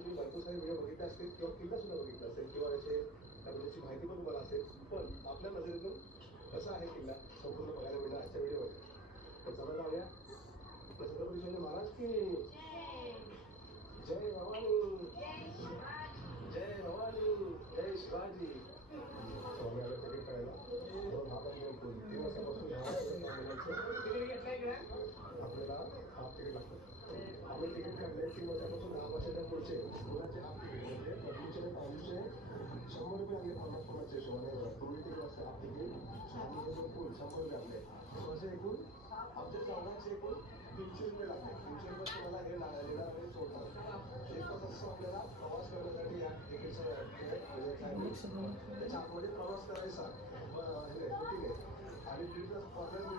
तुम्ही भरपूर सारे व्हिडिओ बघितले असतील किंवा किल्ला सुद्धा बघितला असेल किंवा त्याची माहिती पण तुम्हाला असेल. पण आपल्या नजरेतून कसा आहे किल्ला संपूर्ण बघायला मिळणार आजच्या व्हिडिओमध्ये. तर चला जाऊया. छत्रपती शिवाजी महाराज की जय भवानी, जय भवानी, जय शिवाजी. तिकीट करायला 3 वाजतापासून आपल्याला हाफ तिकीट लागतं. आम्ही तिकीट काढले 3 वाजतापासून 10 वर्षाच्या पुढचे मुलाचे हाफ तिकीट म्हणजे पब्लिकचे 100 रुपये आपले 50-50च्या हिशोबाने पूर्वी तिकीट असते हाफ तिकीट आणि फुल 100 रुपये आपले. असे एकूण आमच्या चौघांचे एकूण 300 रुपये लागले. 300 रुपये तुम्हाला हे लिडामध्ये सोडतात. 1 तास आपल्याला प्रवास करण्यासाठी या तिकीटचा त्याच्या आतमध्ये प्रवास करायचा हे होती आणि 1.5 तास